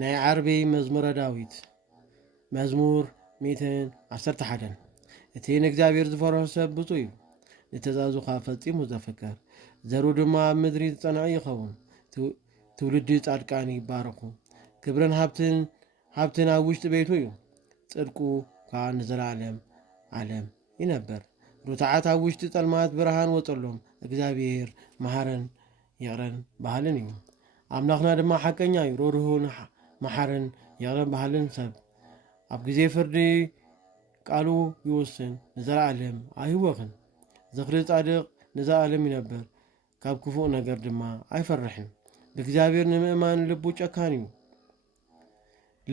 ናይ ዓርቢ መዝሙረ ዳዊት መዝሙር 111 እቲ ንእግዚአብሔር ዝፈርሖ ሰብ ብፁዕ እዩ ንትእዛዙ ፈጺሙ ዘፍቅር ዘሩ ድማ ኣብ ምድሪ ዝጸንዐ ይኸውን ትውልዲ ጻድቃን ይባረኹ ክብርን ሃብትን ኣብ ውሽጢ ቤቱ እዩ ጽድቁ ከዓ ንዘላለም ዓለም ይነብር ሩትዓት ኣብ ውሽጢ ጸልማት ብርሃን ወጸሎም እግዚአብሔር መሃረን ይቕረን ባህልን እዩ ኣምላኽና ድማ ሓቀኛ እዩ ሮርሁን መሓርን ይቕረን ባህልን ሰብ ኣብ ጊዜ ፍርዲ ቃሉ ይወስን ንዘላለም ኣይወኽን ዝኽሪ ጻድቕ ንዘላለም ይነብር ካብ ክፉእ ነገር ድማ ኣይፈርሕን ብእግዚአብሔር ንምእማን ልቡ ጨካን እዩ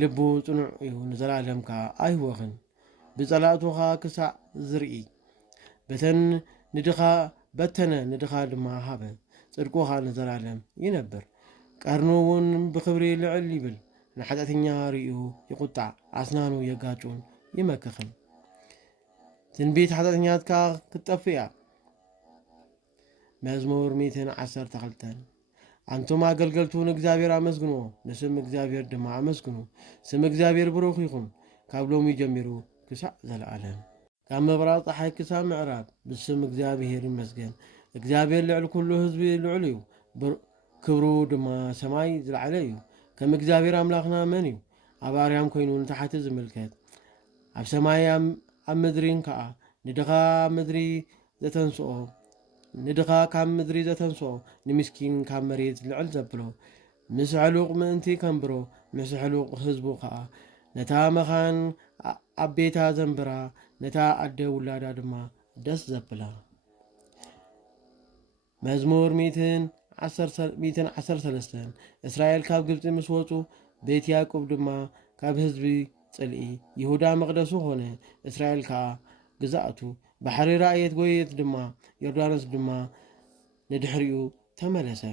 ልቡ ጽኑዕ እዩ ንዘላለም ከዓ ኣይወኽን ብጸላእቱኻ ክሳዕ ዝርኢ በተነ ንድኻ ድማ ሃበ ጽድቁኻ ንዘላለም ይነብር ቀርኑ እውን ብክብሪ ልዕል ይብል ንሓጢአተኛ ርእዩ ይቁጣዕ ኣስናኑ የጋጩን ይመክኽን ትንቢት ሓጢአተኛትካ ክትጠፍእ እያ መዝሙር 112 አንቱም አገልገልቱ ንእግዚአብሔር አመስግኑ ንስም እግዚአብሔር ድማ አመስግኑ ስም እግዚአብሔር ብሩክ ይኹን ካብ ሎሚ ጀሚሩ ክሳዕ ዘለዓለም ካብ ምብራቅ ፀሓይ ክሳብ ምዕራብ ብስም እግዚአብሔር ይመስገን እግዚአብሔር ልዕል ኩሉ ህዝቢ ልዑል እዩ ክብሩ ድማ ሰማይ ዝለዓለ እዩ ከም እግዚአብሔር አምላኽና መን እዩ ኣብ ኣርያም ኮይኑ ንታሕቲ ዝምልከት ኣብ ሰማይ ኣብ ምድሪን ከዓ ንድኻ ካብ ምድሪ ዘተንስኦ ንምስኪን ካብ መሬት ልዕል ዘብሎ ምስ ሕሉቕ ምእንቲ ከንብሮ ምስ ሕሉቕ ህዝቡ ከዓ ነታ መኻን ኣብ ቤታ ዘንብራ ነታ ኣደ ውላዳ ድማ ደስ ዘብላ መዝሙር 113 እስራኤል ካብ ግብፂ ምስ ወፁ ቤት ያዕቆብ ድማ ካብ ህዝቢ ጽልኢ ይሁዳ መቕደሱ ኾነ እስራኤል ከዓ ግዛእቱ ባሕሪ ራእየት ጎየት ድማ ዮርዳኖስ ድማ ንድሕሪኡ ተመለሰ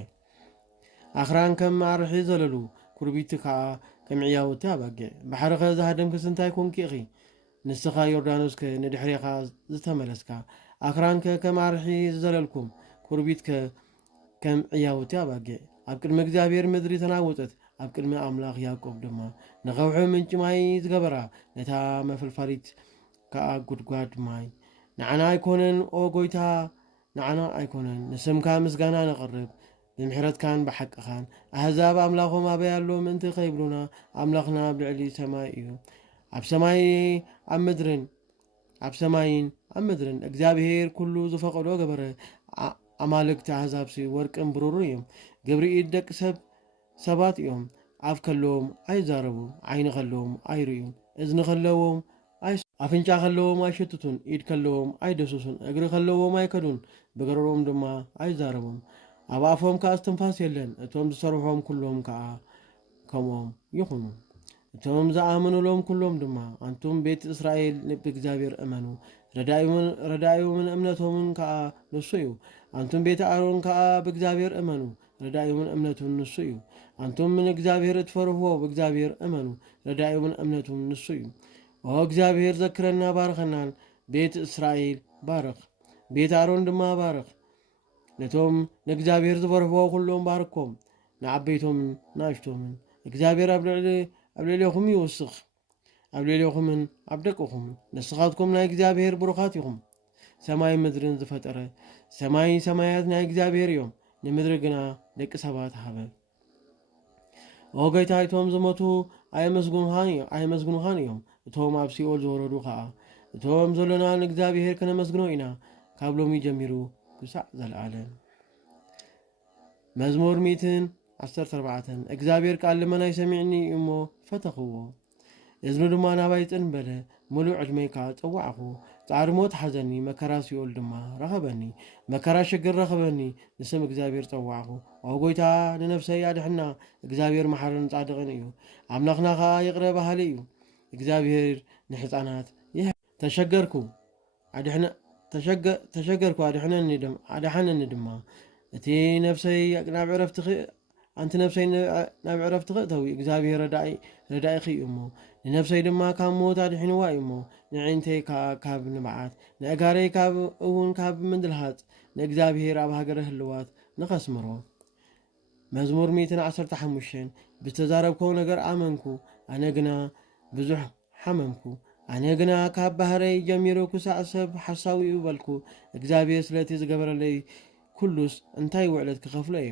ኣኽራን ከም ማርሒ ዘለሉ ኩርቢት ከዓ ከም ዕያውቲ ኣባጊዕ ባሕሪ ከዛሃደምክ ስንታይ ኮንኪ ኢኺ ንስኻ ዮርዳኖስ ንድሕሪኻ ዝተመለስካ ኣኽራን ከም ማርሒ ዘለልኩም ኩርቢት ከም ዕያውቲ ኣባጊዕ ኣብ ቅድሚ እግዚአብሔር ምድሪ ተናወጠት ኣብ ቅድሚ ኣምላኽ ያዕቆብ ድማ ንኸውሒ ምንጭ ማይ ዝገበራ ነታ መፈልፋሊት ከዓ ጉድጓድ ማይ ንዓና ኣይኮነን ኦ ጎይታ ንዓና ኣይኮነን ንስምካ ምስጋና ነቕርብ ብምሕረትካን ብሓቅኻን ኣሕዛብ ኣምላኾም ኣበይ ኣሎ ምእንቲ ኸይብሉና ኣምላኽና ኣብ ልዕሊ ሰማይ እዩ ኣብ ሰማይን ኣብ ምድርን እግዚአብሔር ኩሉ ዝፈቐዶ ገበረ ኣማልክቲ ኣሕዛብ ወርቅን ብሩርን እዮም ግብሪ ኢድ ደቂ ሰባት እዮም ኣፍ ከለዎም ኣይዛረቡ ዓይኒ ከለዎም ኣይርዩን እዝኒ ከለዎም ኣፍንጫ ከለዎም ኣይሸትቱን ኢድ ከለዎም ኣይደሱሱን እግሪ ከለዎም ኣይከዱን ብገረሮም ድማ ኣይዛረቡን ኣብ ኣፎም ከዓ እስትንፋስ የለን እቶም ዝሰርሖም ኩሎም ከዓ ከምኦም ይኹኑ እቶም ዝኣምኑሎም ኩሎም ድማ አንቱም ቤት እስራኤል ብእግዚአብሔር እመኑ ረዳእዮምን እምነቶምን ከዓ ንሱ እዩ አንቱም ቤት ኣሮን ከዓ ብእግዚአብሔር እመኑ ረዳእዮምን እምነቱን ንሱ እዩ አንቱም ንእግዚአብሔር እትፈርህዎ ብእግዚአብሔር እመኑ ረዳእዮምን እምነቱን ንሱ እዩ ኦ እግዚአብሔር ዘክረና ባርኸናን ቤት እስራኤል ባርኽ ቤት ኣሮን ድማ ባርኽ ነቶም ንእግዚአብሔር ዝፈርህዎ ኩሎም ባርኮም ንዓበይቶምን ንኣሽቶምን እግዚአብሔር ኣብ ልዕሊኹም ይወስኽ ኣብ ልዕሊኹምን ኣብ ደቅኹም ንስኻትኩም ናይ እግዚአብሔር ብሩኻት ኢኹም ሰማይ ምድርን ዝፈጠረ ሰማያት ናይ እግዚአብሔር እዮም ንምድሪ ግና ደቂ ሰባት ሃበ ኦ ጎይታ እቶም ዝሞቱ ኣየመስግኑኻን እዮም እቶም ኣብ ሲኦል ዝወረዱ ከዓ እቶም ዘለና ንእግዚአብሔር ከነመስግኖ ኢና ካብ ሎሚ ጀሚሩ ክሳዕ ዘለዓለም መዝሙር 114 እግዚአብሔር ቃል ልመናይ ሰሚዕኒ እሞ ፈተኽዎ እዝኑ ድማ ናባይ ጽንበለ ሙሉእ ዕድሜካ ፀዋዕኹ ጻዕሪ ሞት ሓዘኒ መከራ ሲኦል ድማ ረኸበኒ መከራ ሽግር ረኸበኒ ንስም እግዚአብሔር ፀዋዕኹ ኦ ጎይታ ንነፍሰይ ኣድሕና እግዚአብሔር መሓርን ጻድቕን እዩ ኣምላኽና ከዓ ይቕረ ባሃሊ እዩ እግዚአብሔር ንሕፃናት ተሸገርኩ ኣድሐነኒ ድማ እቲ ነፍሰይ ናብ ዕረፍቲ ክእተዊ እግዚአብሔር ረዳኢኺ እዩ እሞ ንነፍሰይ ድማ ካብ ሞት ኣድሒንዋ እዩ እሞ ንዕንተይ ካብ ንብዓት ንእጋረይ እውን ካብ ምንድልሃፅ ንእግዚአብሔር ኣብ ሃገረ ህልዋት ንኸስምሮ መዝሙር 115 ብተዛረብከው ነገር ኣመንኩ ኣነ ግና ብዙሕ ሓመምኩ ኣነ ግና ካብ ባህረይ ጀሚሩ ክሳዕ ሰብ ሓሳዊ እዩ በልኩ እግዚኣብሔር ስለቲ ዝገበረለይ ኩሉስ እንታይ ውዕለት ክኸፍሎ እየ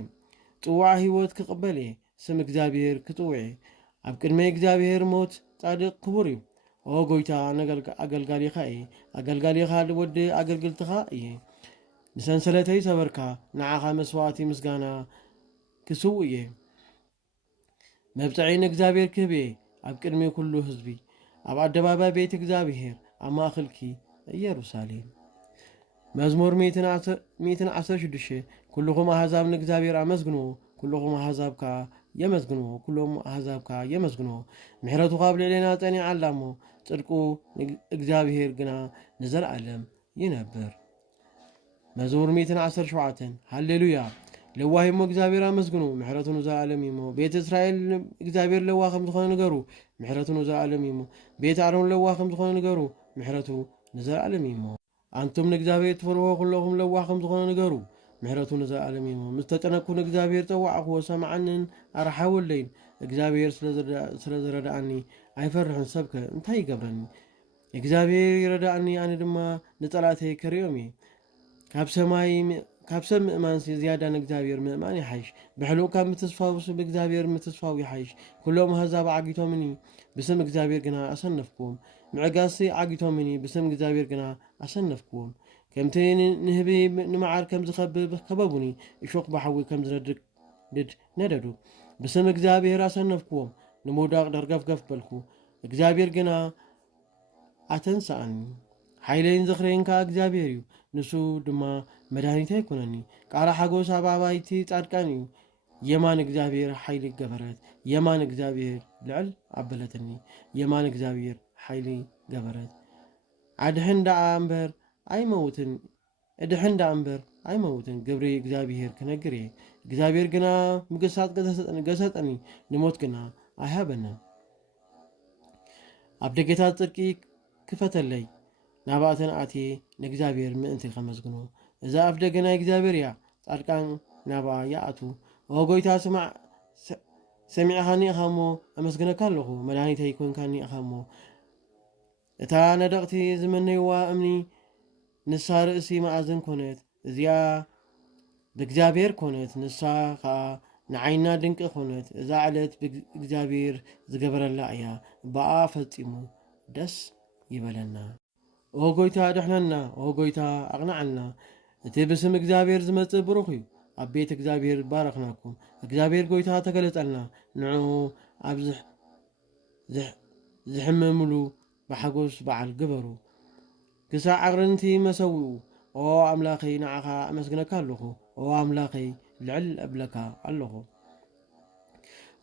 ጽዋዕ ህይወት ክቕበል እየ ስም እግዚኣብሔር ክጽውዕ ኣብ ቅድሚ እግዚኣብሔር ሞት ጻድቕ ክቡር እዩ ኦ ጎይታ ኣገልጋሊኻ እየ ኣገልጋሊኻ ወዲ ኣገልግልትኻ እየ ንሰንሰለተይ ሰበርካ ንዓኻ መስዋዕቲ ምስጋና ክስው እየ መብፅዒ ንእግዚኣብሔር ክህብ እየ ኣብ ቅድሚ ኩሉ ህዝቢ ኣብ ኣደባባይ ቤት እግዚኣብሔር ኣብ ማእኸልኪ ኢየሩሳሌም መዝሙር 116 ኩልኹም ኣሕዛብ ንእግዚኣብሔር ኣመስግንዎ ኩልኹም ኣሕዛብ ከዓ የመስግንዎ ኩሎም ኣሕዛብ ከዓ የመስግንዎ ምሕረቱ ካብ ልዕልና ጸኒዓ ኣላ እሞ ጽድቁ እግዚኣብሔር ግና ንዘለዓለም ይነብር መዝሙር 117 ሃሌሉያ ለዋሂ እሞ እግዚአብሔር አመስግኑ ምሕረቱ ንዘለዓለም ይሞ ቤተ እስራኤል እግዚአብሔር ለዋህ ከም ዝኾነ ንገሩ ምሕረቱ ንዘለዓለም ይሞ ቤተ አሮን ለዋህ ከም ዝኾነ ንገሩ ምሕረቱ ንዘለዓለም ይሞ አንቱም ንእግዚአብሔር ትፈርዎ ኩለኹም ለዋህ ከም ዝኾነ ንገሩ ምሕረቱ ንዘለዓለም ይሞ ምስተጨነኩ ንእግዚአብሔር ፀዋዕኽዎ ሰማዓንን ኣርሓወለይን እግዚአብሔር ስለዝረዳእኒ ኣይፈርሕን ሰብከ እንታይ ይገብረኒ እግዚአብሔር ይረዳእኒ ኣነ ድማ ንጠላተይ ከሪኦም እየ ካብ ሰብ ምእማን ዝያዳ ንእግዚአብሔር ምእማን ይሓይሽ ብሕሉቕ ካብ ምትስፋው ስብ እግዚአብሔር ምትስፋው ይሓይሽ ኩሎም ኣሕዛብ ዓጊቶምኒ ብስም እግዚአብሔር ግና ኣሰነፍክዎም ምዕጋሲ ዓጊቶምኒ ብስም እግዚአብሔር ግና ኣሰነፍክዎም ከምቲ ንህቢ ንመዓር ከም ዝኸብብ ከበቡኒ እሾክ ባሕዊ ከም ዝነድድ ነደዱ ብስም እግዚአብሔር ኣሰነፍክዎም ንምውዳቕ ደርገፍገፍ በልኩ እግዚአብሔር ግና ኣተንሳኣኒ ሓይለይን ዝኽረይን ከዓ እግዚአብሔር እዩ ንሱ ድማ መድኃኒት ኣይኮነኒ ቃል ሓጎስ ኣብ ኣባይቲ ጻድቃን እዩ የማን እግዚአብሔር ሓይሊ ገበረት የማን እግዚአብሔር ልዕል ኣበለተኒ የማን እግዚአብሔር ሓይሊ ገበረት ኣድሕን ዳኣ እምበር ኣይመውትን እድሕን ዳኣ እምበር ኣይመውትን ግብሪ እግዚአብሔር ክነግር እየ እግዚአብሔር ግና ምግሳት ገሰጠኒ ንሞት ግና ኣይሃበንን ኣብ ደገታት ጽድቂ ክፈተለይ ናባእተን ኣትየ ንእግዚአብሔር ምእንቲ ከመስግኖ እዛ ኣፍ ደገ ናይ እግዚአብሔር እያ ጻድቃን ናብኣ ይኣቱ ኦ ጎይታ ሰሚዕኻኒ ኢኻ እሞ ኣመስግነካ ኣለኹ መድኃኒተይ ኮንካኒ ኢኻ እሞ እታ ነደቕቲ ዝመነይዋ እምኒ ንሳ ርእሲ ማእዘን ኮነት እዚኣ ብእግዚአብሔር ኮነት ንሳ ከዓ ንዓይና ድንቂ ኮነት እዛ ዕለት ብእግዚአብሔር ዝገበረላ እያ በኣ ፈጺሙ ደስ ይበለና ኦ ጎይታ ድሕነና ኦ ጎይታ ኣቕናዓልና እቲ ብስም እግዚአብሔር ዝመጽእ ብሩኽ እዩ ኣብ ቤት እግዚአብሔር ባረኽናኩም እግዚአብሔር ጎይታ ተገለጸልና ንዑ ኣብ ዝሕመምሉ ብሓጎስ በዓል ግበሩ ክሳዕ ዓቕርንቲ መሰዊኡ ኦ ኣምላኸይ ንዓኻ ኣመስግነካ ኣለኹ ኦ ኣምላኸይ ልዕል ኣብለካ ኣለኹ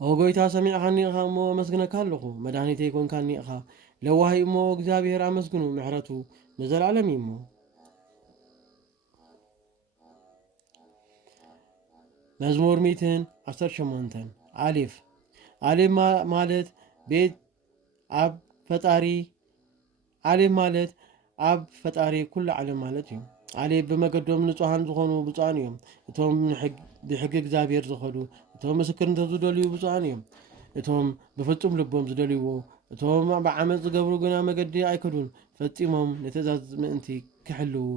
ኦ ጎይታ ሰሚዕኻኒ ኢኻ እሞ ኣመስግነካ ኣለኹ መድኃኒተይ ኮንካኒ ኢኻ ለዋሂ እሞ እግዚአብሔር ኣመስግኑ ምሕረቱ ንዘለዓለም እሞ መዝሙር 118 ኣሊፍ ኣሊፍ ማለት ቤት ኣብ ፈጣሪ ኣሊፍ ማለት ኣብ ፈጣሪ ኩሉ ዓለም ማለት እዩ ኣሊፍ ብመገዶም ንጹሃን ዝኾኑ ብፁዓን እዮም እቶም ብሕጊ እግዚአብሔር ዝኸዱ እቶም ምስክርነት ዝደልዩ ብፁዓን እዮም እቶም ብፍጹም ልቦም ዝደልይዎ እቶም ብዓመፅ ዝገብሩ ግና መገዲ ኣይከዱን ፈጺሞም ንትእዛዝ ምእንቲ ክሕልው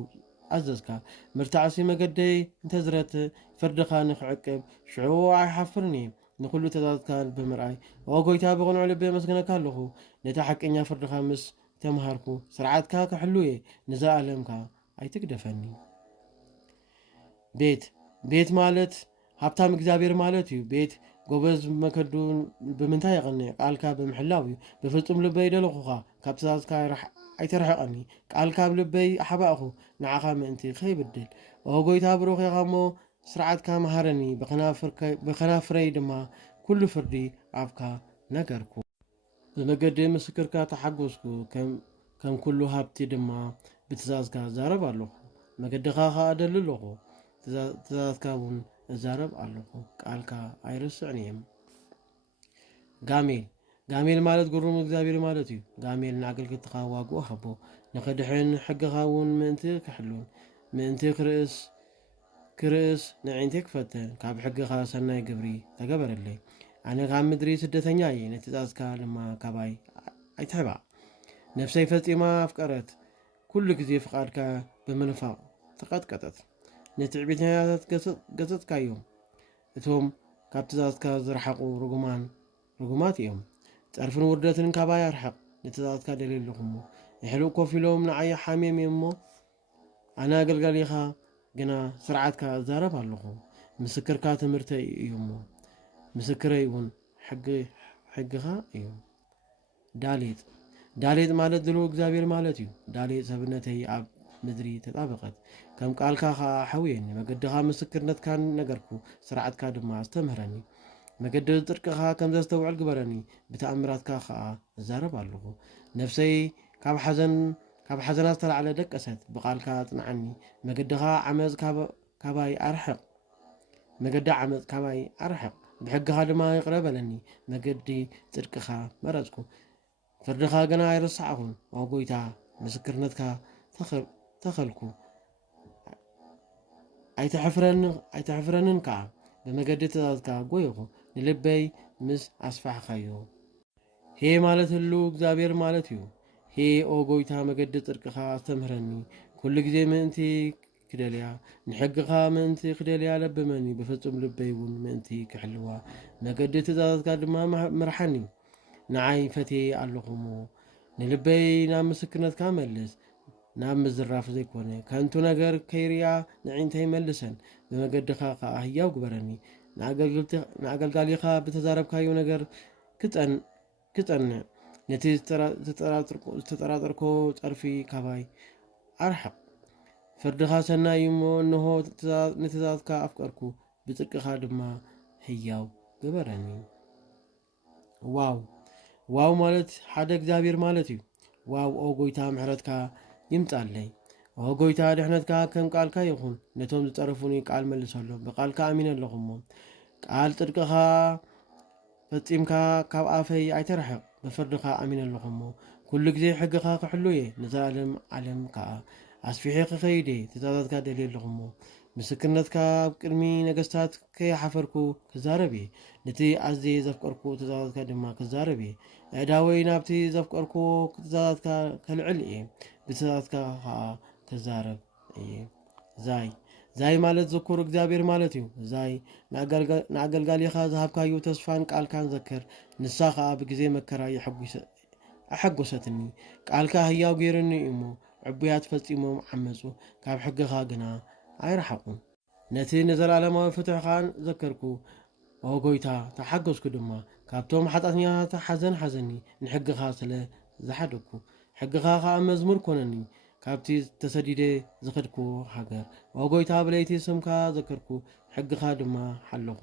ኣዘዝካ ምርታዕሲ መገደይ እንተዝረተ ፍርድኻ ንክዕቅብ ሽዑ ኣይሓፍርን እየ ንኩሉ ትእዛዝካ ብምርኣይ ኦ ጎይታ ብቕኑዕ ልቢ ኣመስግነካ ኣለኹ ነታ ሓቀኛ ፍርድኻ ምስ ተምሃርኩ ስርዓትካ ክሕሉ እየ ንዘለዓለምካ ኣይትግደፈኒ ቤት ማለት ሃብታም እግዚአብሔር ማለት እዩ ቤት ጎበዝ መከዱ ብምንታይ ይቐንዕ ቃልካ ብምሕላው እዩ ብፍጹም ልበይ ደለኹኻ ካብ ትእዛዝካ ኣይተርሕቐኒ ቃልካ ኣብ ልበይ ሓባእኹ ንዓኻ ምእንቲ ከይብድል ኦ ጎይታ ብሩኽ ኢኻ እሞ ስርዓትካ መሃረኒ ብኸናፍረይ ድማ ኩሉ ፍርዲ ኣፍካ ነገርኩ ብመገዲ ምስክርካ ተሓጐስኩ ከም ኩሉ ሃብቲ ድማ ብትእዛዝካ ዛረብ ኣለኹ መገድኻ ከዓ ደሊ ኣለኹ ትእዛዝካ እውን እዛረብ ኣለኹ ቃልካ ኣይርስዕን እየ ጋሜል ማለት ግሩም እግዚአብሔር ማለት እዩ ጋሜል ንኣገልግልትኻ ዋግኡ ሃቦ ንኽድሕን ሕግኻ እውን ምእንቲ ክሕሉን ምእንቲ ክርእስ ክርስ ንዕንቴ ክፈትን ካብ ሕግኻ ሰናይ ግብሪ ተገበረለይ ኣነ ካብ ምድሪ ስደተኛ እየ ነትእዛዝካ ድማ ካባይ ኣይትሕባ ነፍሰይ ፈጺማ ኣፍቀረት ኩሉ ግዜ ፍቓድካ ብምንፋቕ ተቐጥቀጠት ነትዕቢተኛታት ገሰጽካዮም እቶም ካብ ትእዛዝካ ዝረሓቑ ርጉማት እዮም ጸርፍን ውርደትን ካባይ ኣርሕቕ ነትእዛዝካ ደልየለኹሞ ይሕሉእ ኮፍ ኢሎም ንዓይ ሓሜም እዮም እሞ ኣነ ኣገልጋሊኻ ግና ስርዓትካ እዛረብ ኣለኹ ምስክርካ ትምህርተይ እዩ እሞ ምስክረይ እውን ሕግኻ እዩ ዳሌጥ ማለት ድልው እግዚኣብሔር ማለት እዩ ዳሌጥ ሰብነተይ ኣብ ምድሪ ተጣበቐት ከም ቃልካ ከዓ ሓውየኒ መገድኻ ምስክርነትካ ነገርኩ ስርዓትካ ድማ ዝተምህረኒ መገዲ ጽድቅኻ ከም ዘስተውዕል ግበረኒ ብተኣምራትካ ከዓ እዛረብ ኣለኹ ነፍሰይ ካብ ሓዘና ዝተላዕለ ደቀሰት ብቓልካ ጽንዓኒ መገዲ ዓመፅ ካባይ ኣርሕቕ ብሕግኻ ድማ ይቕረበለኒ መገዲ ጽድቅኻ መረጽኩ ፍርድኻ ገና ኣይረሳዕኹን ዋጎይታ ምስክርነትካ ተኸልኩ ኣይተሕፍረንን ከዓ ብመገዲ ትእዛዝካ ጐይኹ ንልበይ ምስ ኣስፋሕኻዮ ሄ ማለት ህሉ እግዚኣብሔር ማለት እዩ ሄ ኦ ጎይታ መገዲ ጽድቅኻ ኣስተምህረኒ ኩሉ ግዜ ምእንቲ ክደልያ ንሕግኻ ምእንቲ ክደልያ ለብመኒ ብፍጹም ልበይ እውን ምእንቲ ክሕልዋ መገዲ ትእዛዝካ ድማ ምርሓኒ ንዓይ ፈትየ ኣለኹሞ ንልበይ ናብ ምስክርነትካ መልስ ናብ ምዝራፍ ዘይኮነ ከንቱ ነገር ከይርያ ንዕንተይ መልሰን ብመገድኻ ከዓ ህያው ግበረኒ ንኣገልጋሊኻ ብተዛረብካዮ ነገር ክጸንዕ ነቲ ዝተጠራጠርኮ ጸርፊ ካባይ ኣርሕቕ ፍርድኻ ሰናይ እዩ እሞ እንሆ ንትእዛዝካ ኣፍቀርኩ ብጽድቅኻ ድማ ህያው ግበረኒ ዋው ማለት ሓደ እግዚኣብሔር ማለት እዩ ዋው ኦ ጎይታ ምሕረትካ ይምጻለይ ኦ ጎይታ ድሕነትካ ከም ቃልካ ይኹን ነቶም ዝጸረፉኒ ቃል መልሰሎም ብቓልካ ኣሚነ ኣለኹሞ ቃል ጽድቅኻ ፈጺምካ ካብ ኣፈይ ኣይተርሕቕ ብፍርድኻ ኣሚነ ኣለኹሞ ኩሉ ግዜ ሕግኻ ክሕሉ እየ ንዘላለም ዓለም ከዓ ኣስፊሐ ክኸይደ ትእዛዛትካ ደልየ ኣለኹሞ ምስክርነትካ ኣብ ቅድሚ ነገስታት ከይሓፈርኩ ክዛረብ እየ ነቲ ኣዝየ ዘፍቀርኩ ትእዛዛትካ ድማ ክዛረብ እየ ኣእዳወይ ናብቲ ዘፍቀርክዎ ትእዛዛትካ ከልዕል እየ ብትእዛዛትካ ከዓ ክዛረብ እየ ዛይ ማለት ዝኩር እግዚኣብሔር ማለት እዩ ዛይ ንኣገልጋሊኻ ዝሃብካዮ ተስፋን ቃልካን ዘክር ንሳ ከዓ ብግዜ መከራ ኣሐጐሰትኒ ቃልካ ህያው ገይርኒ እዩ እሞ ዕቡያት ፈጺሞም ዓመፁ ካብ ሕግኻ ግና ኣይረሓቁን ነቲ ንዘላለማዊ ፍትሕኻን ዘከርኩ ኦ ጎይታ ተሓገዝኩ ድማ ካብቶም ሓጢአተኛታት ሓዘኒ ንሕግኻ ስለ ዝሓደግኩ ሕግኻ ከዓ መዝሙር ኮነኒ ካብቲ ተሰዲደ ዝኸድክዎ ሃገር ኦ ጎይታ ብለይቲ ስምካ ዘከርኩ ሕግኻ ድማ ሓለኹ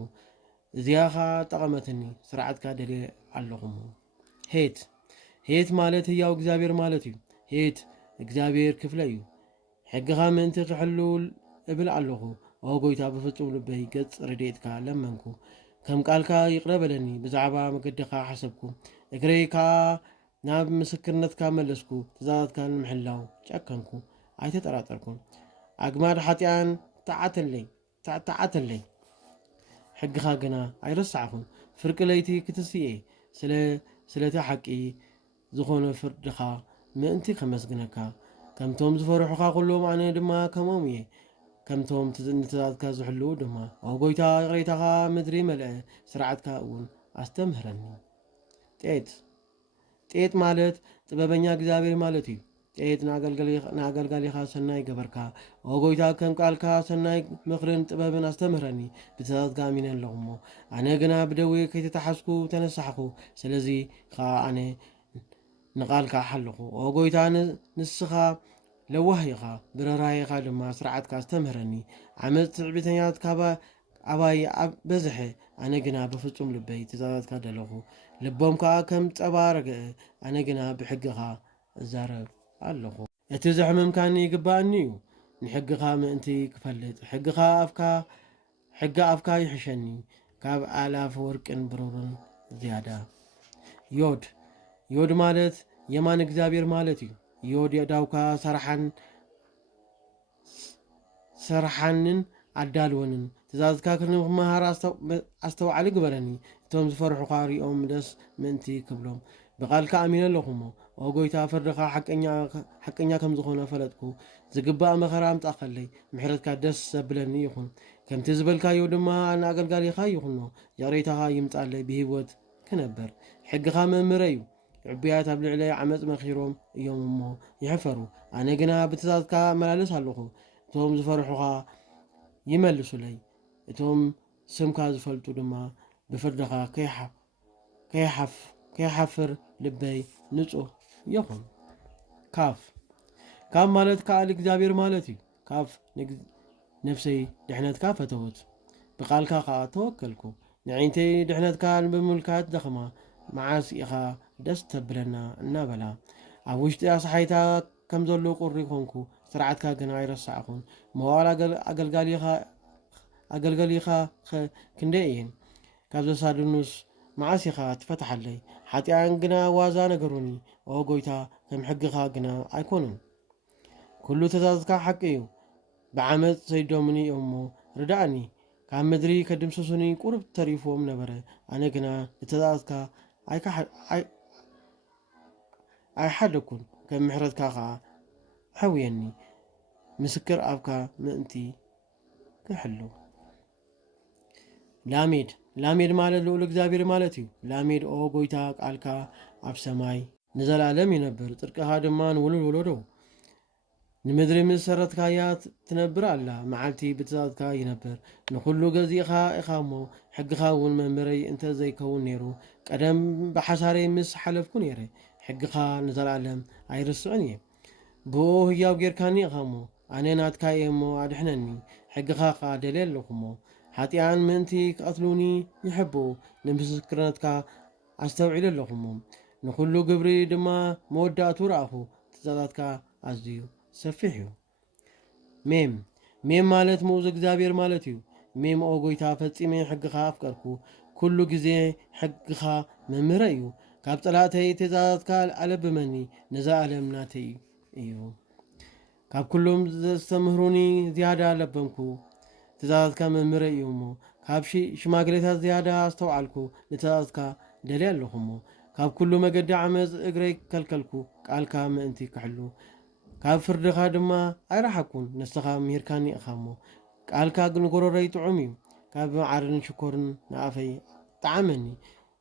እዚያኻ ጠቐመትኒ ስርዓትካ ደልየ ኣለኹሞ ሄት ማለት ህያው እግዚኣብሔር ማለት እዩ ሄት እግዚኣብሔር ክፍለ እዩ ሕግኻ ምእንቲ ክሕሉ እብል ኣለኹ ኦ ጎይታ ብፍጹም ልበይ ገጽ ረድኤትካ ለመንኩ ከም ቃልካ ይቕረበለኒ ብዛዕባ መገድኻ ሓሰብኩ እግረይ ከዓ ናብ ምስክርነትካ መለስኩ ትእዛዛትካ ንምሕላው ጨከንኩ ኣይተጠራጠርኩን ኣግማድ ሓጢኣን ተዓተለይ ሕግኻ ግና ኣይረሳዕኹን ፍርቂ ለይቲ ክትስየ ስለቲ ሓቂ ዝኾነ ፍርድኻ ምእንቲ ከመስግነካ ከምቶም ዝፈርሑኻ ኩሎም ኣነ ድማ ከምኦም እየ ከምቶም ንትእዛዝካ ዝሕልው ድማ ኦ ጎይታ ቅሬታኻ ምድሪ መልአ ስርዓትካ እውን ኣስተምህረኒ ጤት ማለት ጥበበኛ እግዚኣብሔር ማለት እዩ ጤት ንኣገልጋሊኻ ሰናይ ገበርካ ኦ ጎይታ ከም ቃልካ ሰናይ ምኽርን ጥበብን ኣስተምህረኒ ብትእዛዝካ ኣሚነ ኣለኹሞ ኣነ ግና ብደዌ ከይተታሓስኩ ተነሳሕኩ ስለዚ ከዓ ኣነ ንቓልካ ሓለኹ ኦ ጎይታ ንስኻ ለዋህይኻ ብረራይኻ ድማ ስርዓትካ ኣስተምህረኒ ዓመፅ ትዕቢተኛት ኣባይ በዝሐ ኣነ ግና ብፍጹም ልበይ ትእዛዛትካ ደለኹ ልቦም ከዓ ከም ጸባ ረግአ ኣነ ግና ብሕግኻ እዛረብ ኣለኹ እቲ ዘሕምምካኒ ይግባአኒ እዩ ንሕግኻ ምእንቲ ክፈልጥ ሕጊ ኣፍካ ይሕሸኒ ካብ ኣላፍ ወርቅን ብሩርን ዝያዳ ዮድ ማለት የማን እግዚኣብሔር ማለት እዩ ዮድ የዳውካ ሰርሓንን ኣዳልወንን ትእዛዝካ ክንመሃር ኣስተውዓሊ ግበረኒ እቶም ዝፈርሑካ ሪኦም ደስ ምእንቲ ክብሎም ብቓልካ ኣሚነ ኣለኹሞ ኦ ጎይታ ፍርድኻ ሓቀኛ ከም ዝኾነ ፈለጥኩ ዝግባእ መኸራ ኣምጣእ ከለይ ምሕረትካ ደስ ዘብለኒ ይኹን ከምቲ ዝበልካዮ ድማ ንኣገልጋሊኻ ይኹኖ የቕሬታኻ ይምጻለይ ብሂወት ክነብር ሕግኻ መምህረ እዩ ዕቡያት ኣብ ልዕለይ ዓመፅ መኺሮም እዮም እሞ ይሕፈሩ ኣነ ግና ብትእዛዝካ መላለስ ኣለኹ እቶም ዝፈርሑኻ ይመልሱለይ እቶም ስምካ ዝፈልጡ ድማ ብፍርድኻ ከይሓፍር ልበይ ንጹህ ይኹን ካብ ማለት ከኣል እግዚኣብሔር ማለት እዩ ካብ ነፍሰይ ድሕነትካ ፈተወት ብቓልካ ከዓ ተወከልኩ ንዒንተይ ድሕነትካ ብምምልካት ደኸማ መዓስ ኢኻ ደስ ተብለና እናበላ ኣብ ውሽጢ ኣስሓይታ ከም ዘሎ ቁሪ ኮንኩ ስርዓትካ ግና ኣይረሳዕኹን መዋል ኣገልገሊኻ ክንደይ እየን ካብ ዘሳድኑስ መዓስ ኢኻ ትፈትሓለይ ሓጢኣን ግና ዋዛ ነገሩኒ ኦ ጎይታ ከም ሕግኻ ግና ኣይኮኑን ኩሉ ትእዛዝካ ሓቂ እዩ ብዓመፅ ሰይዶምኒ እሞ ርዳእኒ ካብ ምድሪ ከድምስሱኒ ቁርብ ተሪፎም ነበረ ኣነ ግና ንትእዛዝካ ኣይሓደኩን ከም ምሕረትካ ከዓ ሓውየኒ ምስክር ኣብካ ምእንቲ ክሕሉ ላሜድ ማለት ልኡል እግዚኣብሔር ማለት እዩ ላሜድ ኦ ጎይታ ቃልካ ኣብ ሰማይ ንዘላለም ይነብር ጽድቅኻ ድማ ንውሉድ ወለዶ ንምድሪ ምስ ሰረትካያ ትነብር ኣላ መዓልቲ ብትእዛዝካ ይነብር ንኩሉ ገዚእኻ ኢኻ እሞ ሕግኻ እውን መምህረይ እንተዘይከውን ነይሩ ቀደም ብሓሳረይ ምስ ሓለፍኩ ነይረ ሕግኻ ንዘላለም ኣይርስዕን እየ ብኡ ህያው ጌርካኒ ኢኻ እሞ ኣነ ናትካ እየ እሞ ኣድሕነኒ ሕግኻ ከዓ ደልየ ኣለኹ እሞ ሓጢኣን ምእንቲ ክቐትሉኒ ይሕብኡ ንምስክርነትካ ኣስተውዒሉ ኣለኹ እሞ ንኩሉ ግብሪ ድማ መወዳእቱ ረኣኹ ትእዛዛትካ ኣዝዩ ሰፊሕ እዩ ሜም ማለት ምኡዝ እግዚኣብሔር ማለት እዩ ሜም ኦ ጎይታ ፈጺመ ሕግኻ ኣፍቀርኩ ኩሉ ግዜ ሕግኻ መምህረ እዩ ካብ ጸላእተይ ትእዛዛትካ ኣለብመኒ ንዘኣለም ናተይ እዩ ካብ ኩሎም ዘስተምህሩኒ ዝያዳ ኣለበምኩ ትእዛዛትካ መምህረ እዩ እሞ ካብ ሽማግሌታት ዝያዳ ኣስተውዓልኩ ንትእዛዝካ ደልየ ኣለኹ እሞ ካብ ኩሉ መገዲ ዓመፅ እግረይ ከልከልኩ ቃልካ ምእንቲ ክሕሉ ካብ ፍርድኻ ድማ ኣይረሓኩን ንስኻ ምሂርካኒ ኢኻ እሞ ቃልካ ንጎረረይ ጥዑም እዩ ካብ መዓርን ሽኮርን ንኣፈይ ጣዓመኒ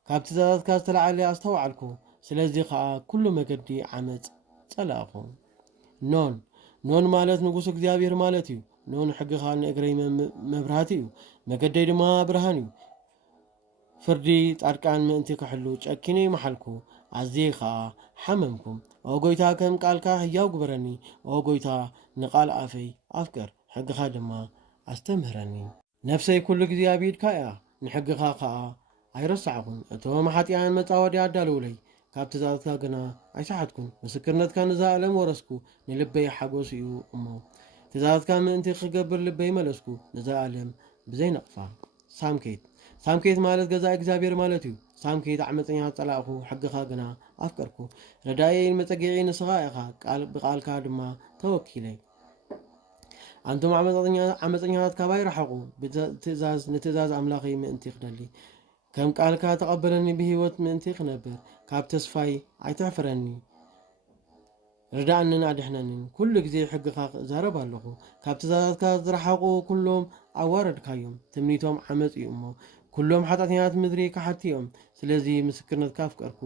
ካብ ትእዛዛትካ ዝተለዓለ ኣስተውዓልኩ ስለዚ ከዓ ኩሉ መገዲ ዓመፅ ጸላእኹ ኖን ማለት ንጉስ እግዚኣብሔር ማለት እዩ ኖን ሕግኻ ንእግረይ መብራህቲ እዩ መገደይ ድማ ብርሃን እዩ ፍርዲ ጻድቃን ምእንቲ ክሕሉ ጨኪነ ይመሓልኩ ኣዝየ ከዓ ሓመምኩ ኦ ጎይታ ከም ቃልካ ህያው ግበረኒ ኦ ጎይታ ንቓል ኣፈይ ኣፍቅር ሕግኻ ድማ ኣስተምህረኒ ነፍሰይ ኩሉ ግዜ ኣብ ኢድካ እያ ንሕግኻ ከዓ ኣይረሳዕኹን እቶም ሓጢኣን መጻወዲ ኣዳልውለይ ካብ ትእዛዝካ ግና ኣይሰሓትኩን ምስክርነትካ ንዘኣለም ወረስኩ ንልበይ ሓጎስ እዩ እሞ ትእዛዝካ ምእንቲ ክገብር ልበይ መለስኩ ንዘኣለም ብዘይነቕፋ ሳምኬት ማለት ገዛ እግዚኣብሔር ማለት እዩ ሳምኬት ዓመፀኛታት ጸላእኹ ሕግኻ ግና ኣፍቀርኩ ረዳየይን መጸጊዒ ንስኻ ኢኻ ብቓልካ ድማ ተወኪለይ ኣንቶም ዓመፀኛታት ካባይ ረሓቑ ንትእዛዝ ኣምላኸይ ምእንቲ ክደሊ ከም ቃልካ ተቐበለኒ ብሂወት ምእንቲ ክነብር ካብ ተስፋይ ኣይትሕፍረኒ ርዳእንን ኣድሕነንን ኩሉ ግዜ ሕግኻ ክዛረብ ኣለኹ ካብ ትእዛዛትካ ዝረሓቑ ኩሎም ኣዋረድካዮም ትምኒቶም ዓመፅ እዩ እሞ ኩሎም ሓጢአተኛታት ምድሪ ካሓቲ እዮም ስለዚ ምስክርነትካ ኣፍቀርኩ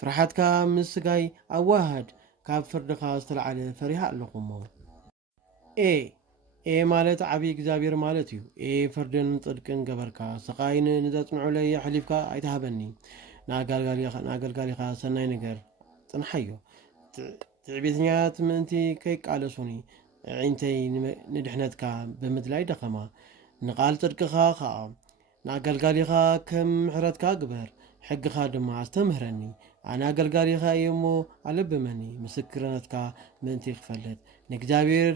ፍርሓትካ ምስ ስጋይ ኣዋሃድ ካብ ፍርድኻ ዝተለዓለ ፈሪሃ ኣለኹ እሞ ማለት ዓብዪ እግዚኣብሔር ማለት እዩ ፍርድን ጽድቅን ገበርካ ስቓይን ንዘጽንዑለይ ሕሊፍካ ኣይተሃበኒ ንኣገልጋሊኻ ሰናይ ነገር ጽንሓዮ ትዕቢተኛታት ምእንቲ ከይቃለሱኒ ዒንተይ ንድሕነትካ ብምድላይ ደኸማ ንቓል ጽድቅኻ ከዓ ንኣገልጋሊኻ ከም ምሕረትካ ግበር ሕግኻ ድማ ኣስተምህረኒ ኣነ ኣገልጋሊኻ እየ እሞ ኣለብመኒ ምስክርነትካ ምእንቲ ክፈልጥ ንእግዚኣብሔር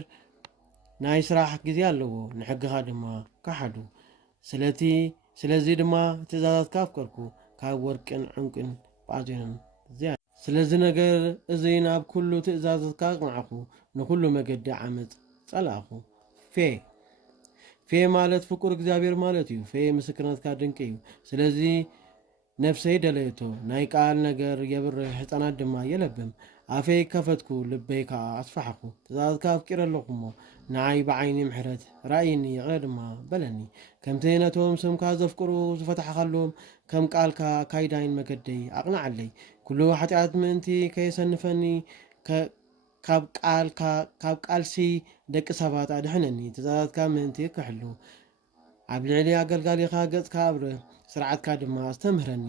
ናይ ስራሕ ግዜ ኣለዎ ንሕግኻ ድማ ካሓዱ ስለዚ ድማ ትእዛዛትካ ኣፍቀርኩ ካብ ወርቅን ዕንቁን ጳዚንን ስለዚ ነገር እዚ ናብ ኩሉ ትእዛዛትካ ኣቕንዓኹ ንኩሉ መገዲ ዓመፅ ጸላእኹ ፌ ማለት ፍቁር እግዚአብሔር ማለት እዩ ፌ ምስክርነትካ ድንቂ እዩ ስለዚ ነፍሰይ ደለየቶ ናይ ቃል ነገር የብርህ ሕፃናት ድማ የለብም ኣፈይ ከፈትኩ ልበይ ከዓ ኣስፋሕኩ ትእዛዝካ ኣፍቂረ ኣለኹ እሞ ንዓይ ብዓይኒ ምሕረት ራእይኒ ይቕረ ድማ በለኒ ከምቲ ነቶም ስምካ ዘፍቅሩ ዝፈታሕኻሎም ከም ቃልካ ካይዳይን መገደይ ኣቕናዓለይ ኩሉ ሓጢኣት ምእንቲ ከየሰንፈኒ ካብ ቃልሲ ደቂ ሰባት ኣድሕነኒ ትእዛዛትካ ምእንቲ ክሕሉ ኣብ ልዕሊ ኣገልጋሊኻ ገጽካ ኣብርህ ስርዓትካ ድማ ዝተምህረኒ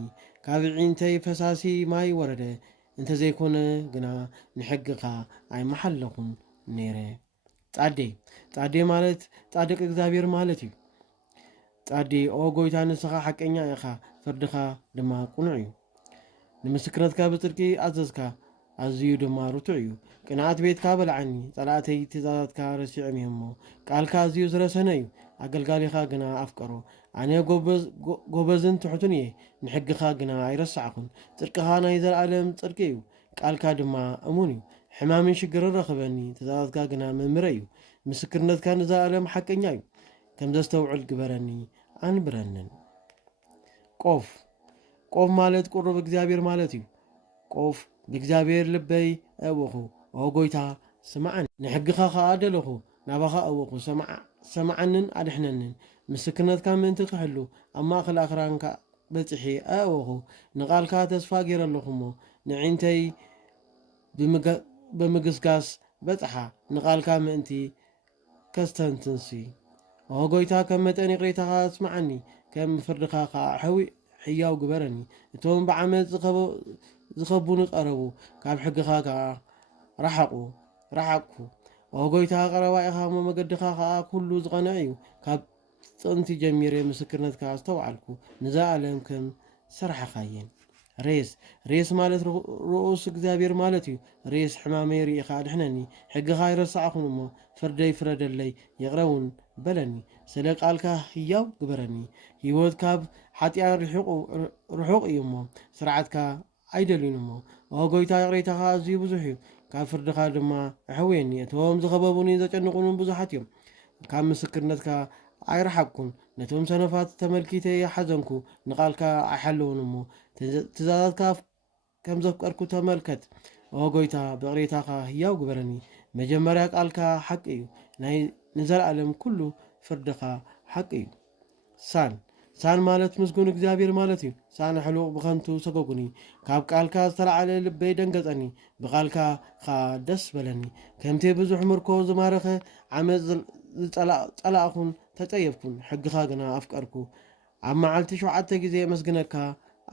ካብ ዒንተይ ፈሳሲ ማይ ወረደ እንተዘይኮነ ግና ንሕግኻ ኣይመሓለኹን ነይረ ጻዴ ማለት ጻድቅ እግዚአብሔር ማለት እዩ ጻዴ ኦ ጎይታ ንስኻ ሓቀኛ ኢኻ ፍርድኻ ድማ ቁኑዕ እዩ ንምስክርነትካ ብጽድቂ ኣዘዝካ ኣዝዩ ድማ ርቱዕ እዩ ቅንዓት ቤትካ በልዓኒ ጸላእተይ ትእዛዛትካ ረሲዖም እዮም እሞ ቃልካ ኣዝዩ ዝረሰነ እዩ ኣገልጋሊኻ ግና ኣፍቀሮ ኣነ ጎበዝን ትሑትን እየ ንሕግኻ ግና ኣይረሳዕኹን ጽድቅኻ ናይ ዘለኣለም ጽድቂ እዩ ቃልካ ድማ እሙን እዩ ሕማምን ሽግርን ረኽበኒ ትእዛዛትካ ግና መምረ እዩ ምስክርነትካ ንዘለኣለም ሓቀኛ እዩ ከም ዘስተውዕል ግበረኒ ኣንብረንን ቆፍ ማለት ቁሩብ እግዚአብሔር ማለት እዩ ቆፍ ብእግዚአብሔር ልበይ ኣወኹ ኦ ጎይታ ስማዓኒ ንሕግኻ ከዓ ደለኹ ናባኻ ኣወኹ ሰማዓንን ኣድሕነንን ምስክርነትካ ምእንቲ ክሕሉ ኣብ ማእኸል ኣኽራንካ በፂሒ ኣወኹ ንቓልካ ተስፋ ገይረ ኣለኹ እሞ ንዒንተይ ብምግስጋስ በጽሓ ንቓልካ ምእንቲ ከስተንትንሲ ኦ ጎይታ ከም መጠን ይቕሬታኻ ስማዓኒ ከም ፍርድኻ ከዓ ሕያው ግበረኒ እቶም ብዓመት ዝኸቡን ቀረቡ ካብ ሕግኻ ከዓ ረሓቅኩ ኦ ጎይታ ቀረባ ኢኻ እሞ መገድኻ ከዓ ኩሉ ዝቐንዕ እዩ ካብ ጥንቲ ጀሚረ ምስክርነትካ ዝተውዓልኩ ንዘለኣለም ከም ስራሕኻየን ሬስ ማለት ርኡስ እግዚአብሔር ማለት እዩ ሬስ ሕማመይ ርኢኻ ኣድሕነኒ ሕግኻ ይረሳዕኹን እሞ ፍርደይ ፍረደለይ ይቕረውን በለኒ ስለ ቃልካ ህያው ግበረኒ ህይወት ካብ ሓጢኣ ርሑቕ እዩ እሞ ስርዓትካ ኣይደልዩን እሞ ኦ ጎይታ ይቕሬታኻ ኣዝዩ ብዙሕ እዩ ካብ ፍርድኻ ድማ ኣሕወየኒ እቶም ዝኸበቡኒ ዘጨንቁንን ብዙሓት እዮም ካብ ምስክርነትካ ኣይረሓቅኩን ነቶም ሰነፋት ተመልኪተ ሓዘንኩ ንቓልካ ኣይሓለውን እሞ ትእዛዛትካ ከም ዘፍቀርኩ ተመልከት ኦ ጎይታ ብቕሬታኻ ህያው ግበረኒ መጀመርያ ቃልካ ሓቂ እዩ ናይ ንዘለኣለም ኩሉ ፍርድኻ ሓቂ እዩ ሳን ማለት ምስጉን እግዚአብሔር ማለት እዩ ሳን ሕሉቕ ብኸንቱ ሰገጉኒ ካብ ቃልካ ዝተለዓለ ልበይ ደንገጸኒ ብቓልካ ኻ ደስ በለኒ ከምቲ ብዙሕ ምርኮ ዝማረኸ ዓመፅ ጸላእኹን ተጸየፍኩን ሕግኻ ግና ኣፍቀርኩ ኣብ መዓልቲ 7 ግዜ መስግነካ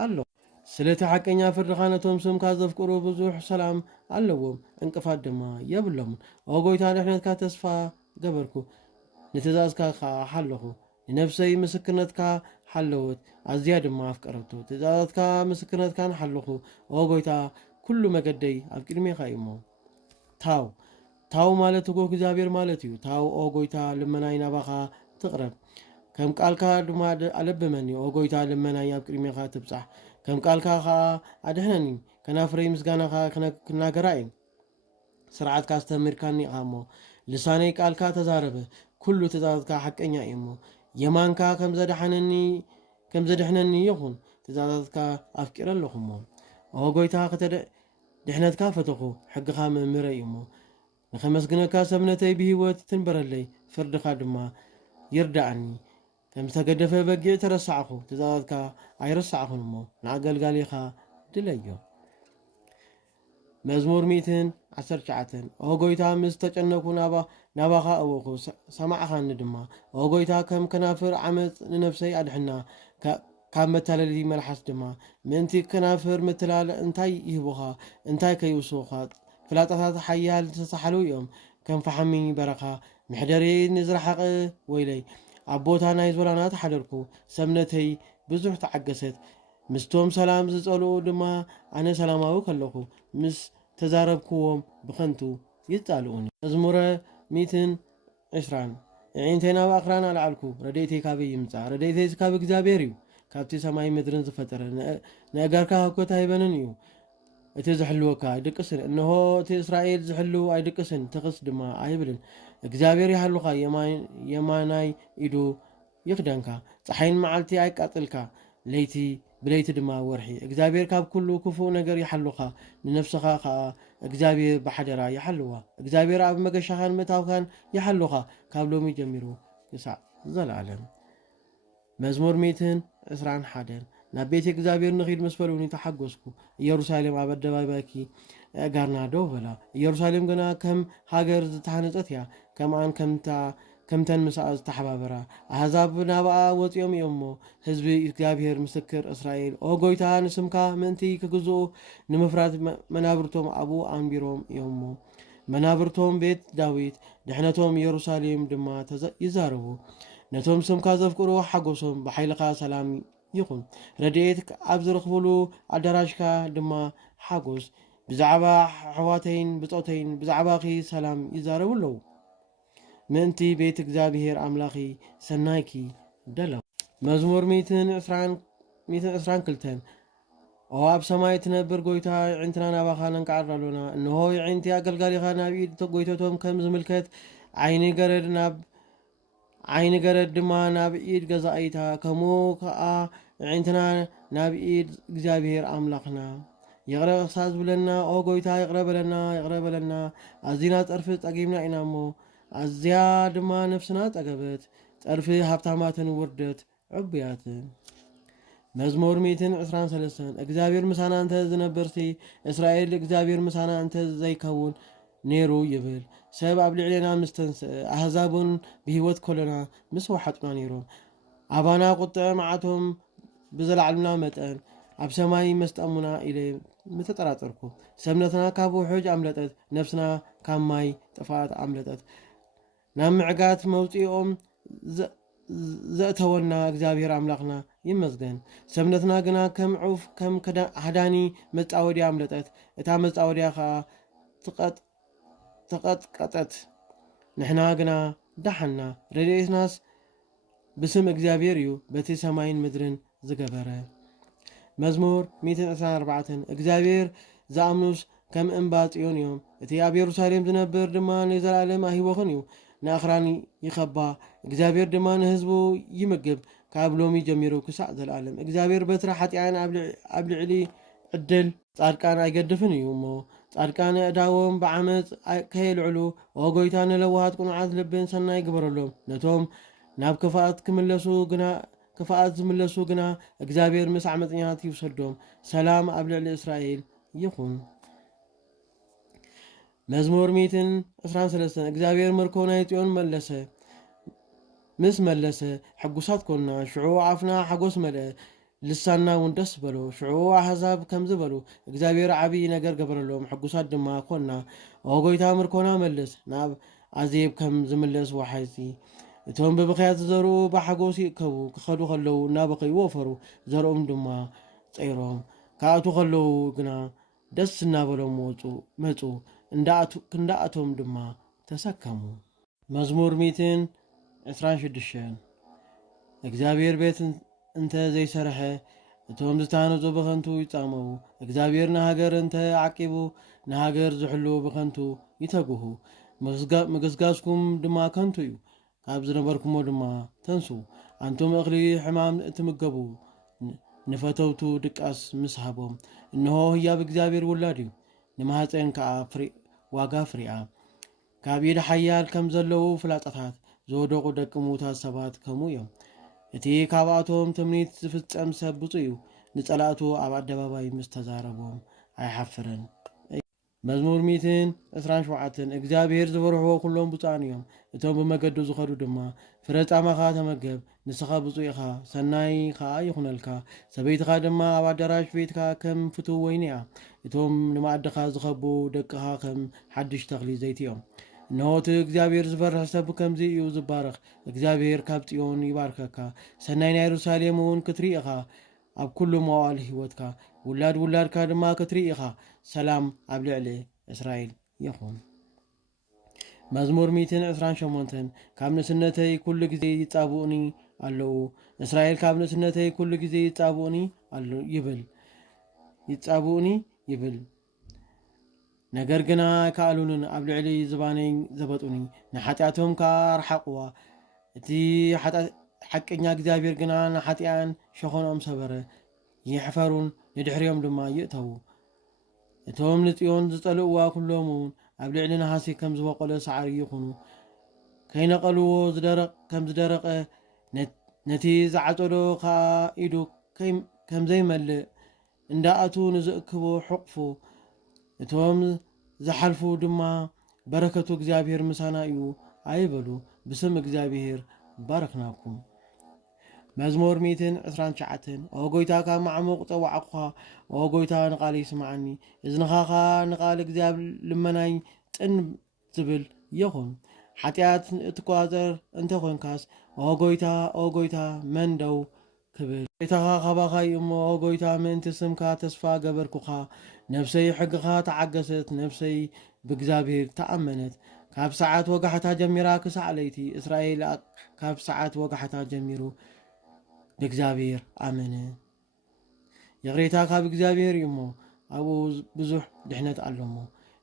ኣለኹ ስለቲ ሓቀኛ ፍርድኻ ነቶም ስምካ ዘፍቅሩ ብዙሕ ሰላም ኣለዎም እንቅፋት ድማ የብሎምን ኦ ጎይታ ድሕነትካ ተስፋ ገበርኩ ንትእዛዝካ ከዓ ሓለኹ ንነፍሰይ ምስክርነትካ ሓለወት ኣዝያ ድማ ኣፍቀረቶ ትእዛዛትካ ምስክርነትካን ሓለኹ ኦ ጎይታ ኩሉ መገደይ ኣብ ቅድሜኻ እዩ እሞ ታው ማለት እኮ እግዚአብሔር ማለት እዩ ታው ኦ ጎይታ ልመናይ ናባኻ ትቕረብ ከም ቃልካ ድማ ኣለብመኒ ኦ ጎይታ ልመናይ ኣብ ቅድሜኻ ትብጻሕ ከም ቃልካ ከዓ ኣድሕነኒ ከናፍረይ ምስጋናኻ ክናገራ እዩ ስርዓትካ ዝተምርካኒ ኢኻ እሞ ልሳነይ ቃልካ ተዛረበ ኩሉ ትእዛዛትካ ሓቀኛ እዩ እሞ የማንካ ከም ዘድሕነኒ ይኹን ትእዛዛትካ ኣፍቂረ ኣለኹ እሞ ኦ ጎይታ ድሕነትካ ፈተኹ ሕግኻ መምህረ እዩ እሞ ንኸመስግነካ ሰብነተይ ብሂወት ትንበረለይ ፍርድኻ ድማ ይርዳእኒ ከም ዝተገደፈ በጊዕ ተረሳዕኹ ትእዛዛትካ ኣይረሳዕኹን እሞ ንኣገልጋሊኻ ድለዮ መዝሙር 119 ኦ ጎይታ ምስ ተጨነኩ ናባኻ ኣወኹ ሰማዕኻኒ ድማ ኦ ጎይታ ከም ከናፍር ዓመፅ ንነፍሰይ ኣድሕና ካብ መታለሊ መልሓስ ድማ ምእንቲ ከናፍር ምትላል እንታይ ይህቡኻ እንታይ ከይውስኻ ፍላጣታት ሓያል ተሳሓሉ እዮም ከም ፈሓሚ በረኻ ምሕደሪ ንዝረሓቐ ወይለይ ኣብ ቦታ ናይ ዝወላና ተሓደርኩ ሰብነተይ ብዙሕ ተዓገሰት ምስቶም ሰላም ዝጸልኡ ድማ ኣነ ሰላማዊ ከለኹ ምስ ተዛረብክዎም ብኸንቱ ይጣልኡኒ መዝሙረ 120 ዒንተይ ናብ ኣኽራን ኣልዓልኩ ረድኤተይ ካበይ ይምጻእ ረድኤተይ ካብ እግዚአብሔር እዩ ካብቲ ሰማይ ምድርን ዝፈጠረ ንእጋርካ ህኮት ኣይበንን እዩ እቲ ዝሕልወካ ኣይድቅስን እንሆ እቲ እስራኤል ዝሕልው ኣይድቅስን ትኽስ ድማ ኣይብልን እግዚአብሔር ይሃሉኻ የማናይ ኢዱ ይኽደንካ ፀሓይን መዓልቲ ኣይቃጥልካ ለይቲ ብለይቲ ድማ ወርሒ እግዚአብሔር ካብ ኩሉ ክፉእ ነገር ይሓሉኻ ንነፍስኻ ከዓ እግዚአብሔር ብሓደራ ይሓልዋ እግዚአብሔር ኣብ መገሻኻን ምእታውካን ይሓሉኻ ካብ ሎሚ ጀሚሩ ክሳዕ ዘለዓለም መዝሙር 121 ናብ ቤት እግዚአብሔር ንኺድ ምስ በልውኒ ተሓጎስኩ ኢየሩሳሌም ኣብ ኣደባባይኪ ጋርና ደው በላ ኢየሩሳሌም ግና ከም ሃገር ዝተሃነፀት እያ ከምኣን ከምተን ምስኣ ዝተሓባበራ ኣሕዛብ ናብኣ ወፂኦም እዮም እሞ ህዝቢ እግዚአብሔር ምስክር እስራኤል ኦ ጎይታ ንስምካ ምእንቲ ክግዝኡ ንምፍራት መናብርቶም ኣብኡ ኣንቢሮም እዮም እሞ መናብርቶም ቤት ዳዊት ድሕነቶም ኢየሩሳሌም ድማ ይዛረቡ ነቶም ስምካ ዘፍቅሩ ሓጎሶም ብሓይልኻ ሰላም ይኹን ረድኤት ኣብ ዝረኽብሉ ኣዳራሽካ ድማ ሓጎስ ብዛዕባ ኣሕዋተይን ብፆተይን ብዛዕባኺ ሰላም ይዛረቡ ኣለዉ ምእንቲ ቤት እግዚአብሔር ኣምላኺ ሰናይኪ ደለው መዝሙር 122 ኦ ኣብ ሰማይ ትነብር ጎይታ ይዕንትና ናባኻ ነንቃዕር ኣሎና እንሆ ይዕንቲ ኣገልጋሊኻ ናብ ኢድ ጎይተቶም ከም ዝምልከት ዓይኒ ገረድ ድማ ናብ ኢድ ገዛኢታ ከምኡ ከዓ ይዕንትና ናብ ኢድ እግዚአብሔር ኣምላኽና ይቕረቕሳ ዝብለና ኦ ጎይታ ይቕረበለና ኣዚና ጠርፊ ጠጊምና ኢና እሞ ኣዝያ ድማ ነፍስና ጠገበት ጠርፊ ሃብታማትን ውርደት ዕቡያትን መዝሙር 123 እግዚአብሔር ምሳና እንተ ዝነበርቲ እስራኤል እግዚአብሔር ምሳና እንተ ዘይከውን ነይሩ ይብል ሰብ ኣብ ልዕልና ምስተንስእ ኣሕዛብን ብሂወት ኮለና ምስ ወሓጡና ነይሮም ኣባና ቁጥዕ መዓቶም ብዘላዕልና መጠን ኣብ ሰማይ መስጠሙና ኢለ ምተጠራጠርኩ ሰብነትና ካብ ውሑጅ ኣምለጠት ነፍስና ካብ ማይ ጥፋት ኣምለጠት ናብ ምዕጋት መውፂኦም ዘእተወና እግዚአብሔር ኣምላኽና ይመስገን ሰብነትና ግና ከም ዑፍ ከም ሃዳኒ መፃወድያ ኣምለጠት እታ መፃወድያ ከዓ ተቐጥቀጠት ንሕና ግና ዳሓና ረድኤትናስ ብስም እግዚአብሔር እዩ በቲ ሰማይን ምድርን ዝገበረ መዝሙር 124 እግዚአብሔር ዝኣምኑስ ከም እምባ ጽዮን እዮም እቲ ኣብ ኢየሩሳሌም ዝነብር ድማ ንዘላለም ኣይወኽን እዩ ንኣኽራን ይኸባ እግዚአብሔር ድማ ንህዝቡ ይምግብ ካብ ሎሚ ጀሚሩ ክሳዕ ዘለዓለም እግዚአብሔር በትሪ ሓጢኣን ኣብ ልዕሊ ዕድል ጻድቃን ኣይገድፍን እዩ እሞ ጻድቃን እዳዎም ብዓመፅ ከየልዕሉ ኦ ጎይታ ንለዋሃት ቁኑዓት ልብን ሰናይ ግበረሎም ነቶም ናብ ክፍኣት ዝምለሱ ግና እግዚአብሔር ምስ ዓመፀኛት ይውሰዶም ሰላም ኣብ ልዕሊ እስራኤል ይኹን መዝሙር 123 እግዚአብሔር ምርኮ ናይ ጽዮን መለሰ ሕጉሳት ኮና ሽዑ ኣፍና ሓጎስ መልአ ልሳና እውን ደስ በሎ ሽዑ ኣሕዛብ ከም ዝበሉ እግዚአብሔር ዓብይ ነገር ገበረሎም ሕጉሳት ድማ ኮና ኦ ጎይታ ምርኮና መልስ ናብ ኣዜብ ከም ዝምለስ ወሓይቲ እቶም ብብኽያት ዝዘርኡ ብሓጎስ ይእከቡ ክኸዱ ከለዉ እናበኸዩ ወፈሩ ዘርኦም ድማ ፀይሮም ካኣቱ ከለዉ ግና ደስ እናበሎም መፁ ክንዳኣቶም ድማ ተሰከሙ መዝሙር 126 እግዚአብሔር ቤት እንተ ዘይሰርሐ እቶም ዝተሃነፁ ብኸንቱ ይጻመው እግዚአብሔር ንሃገር እንተ ዓቂቡ ንሃገር ዝሕሉ ብኸንቱ ይተግሁ ምግስጋስኩም ድማ ከንቱ እዩ ካብ ዝነበርኩሞ ድማ ተንሱ ኣንቱም እኽሊ ሕማም እትምገቡ ንፈተውቱ ድቃስ ምስ ሃቦም እንሆ ህያብ እግዚአብሔር ውላድ እዩ ንማህፀን ከዓ ዋጋ ፍሪኣ ካብ ኢድ ሓያል ከም ዘለዉ ፍላጣታት ዝወደቁ ደቂ ሙታት ሰባት ከምኡ እዮም እቲ ካብኣቶም ትምኒት ዝፍጸም ሰብ ብፁዕ እዩ ንጸላእቱ ኣብ ኣደባባይ ምስ ተዛረቦም ኣይሓፍርን መዝሙር 127 እግዚአብሔር ዝበርሕዎ ኩሎም ብፁዓን እዮም እቶም ብመገዱ ዝኸዱ ድማ ፍረ ጻማኻ ተመገብ ንስኻ ብፁዕ ኢኻ ሰናይ ከዓ ይኹነልካ ሰበይትኻ ድማ ኣብ ኣዳራሽ ቤትካ ከም ፍቱው ወይኒ እያ እቶም ንማዕድኻ ዝኸቡ ደቅኻ ከም ሓድሽ ተኽሊ ዘይቲ እዮም እንሆቲ እግዚአብሔር ዝፈርሕ ሰብ ከምዚ እዩ ዝባረኽ እግዚአብሔር ካብ ጽዮን ይባርከካ ሰናይ ናይ ኢየሩሳሌም እውን ክትርኢ ኢኻ ኣብ ኩሉ መዋዕል ህይወትካ ውላድካ ድማ ክትርኢ ኢኻ ሰላም ኣብ ልዕሊ እስራኤል ይኹን መዝሙር 128 ካብ ንእስነተይ ኩሉ ግዜ ይጻብኡኒ ኣለዉ እስራኤል ካብ ንእስነተይ ኩሉ ግዜ ይጻብኡኒ ይብል ነገር ግና ከኣሉንን ኣብ ልዕሊ ዝባነይ ዘበጡኒ ንሓጢኣቶም ካርሓቕዋ እቲ ሓቀኛ እግዚኣብሔር ግና ንሓጢኣን ሸኾኖም ሰበረ ይሕፈሩን ንድሕሪዮም ድማ ይእተዉ እቶም ንጽዮን ዝጸልእዋ ኩሎም እውን ኣብ ልዕሊ ነሃሲ ከም ዝበቆለ ሳዕሪ ይኹኑ ከይነቐልዎ ከም ዝደረቐ ነቲ ዝዓጸዶ ከዓ ኢዱ ከም ዘይመልእ እንዳኣቱ ንዝእክቦ ሕቑፉ እቶም ዝሓልፉ ድማ በረከቱ እግዚኣብሔር ምሳና እዩ ኣይበሉ ብስም እግዚኣብሔር ባረክናኩም መዝሙር 129 ኦ ጎይታ ካብ ማዕሙቕ ፀዋዕኹኻ ኦ ጎይታ ንቓል ይስማዓኒ እዝንኻኻ ንቓል እግዚኣብሔር ልመናይ ጥን ዝብል ይኹን ሓጢኣት እትቆፃፀር እንተኮንካስ ኦ ጎይታ መን ደው ክብል ጎይታኻ ካባኻይ እሞ ኦ ጎይታ ምእንቲ ስምካ ተስፋ ገበርኩኻ ነፍሰይ ሕግኻ ተዓገሰት ነፍሰይ ብእግዚኣብሔር ተኣመነት ካብ ሰዓት ወጋሕታ ጀሚራ ክሳዕ ለይቲ እስራኤል ካብ ሰዓት ወጋሕታ ጀሚሩ ብእግዚኣብሔር ኣመነ የቕሬታ ካብ እግዚአብሔር እዩ እሞ ኣብኡ ብዙሕ ድሕነት ኣሎሞ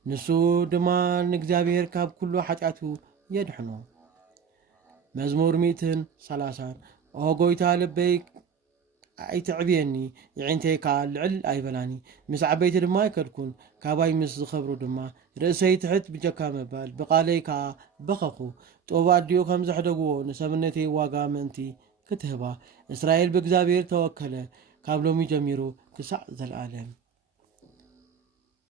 ንሱ ድማ ንእግዚአብሔር ካብ ኩሉ ሓጢኣቱ የድሕኖ መዝሙር 130 ኦ ጎይታ ልበይ ኣይትዕብየኒ ይዕንተይ ከዓ ልዕል ኣይበላኒ ምስ ዓበይቲ ድማ ኣይከድኩን ካባይ ምስ ዝኸብሩ ድማ ርእሰይ ትሕት ብጀካ መባል ብቓለይ ከዓ በኸኹ ጦብ ኣድዮ ከም ዘሕደግዎ ንሰብነተይ ዋጋ ምእንቲ ክትህባ እስራኤል ብእግዚአብሔር ተወከለ ካብ ሎሚ ጀሚሩ ክሳዕ ዘለዓለም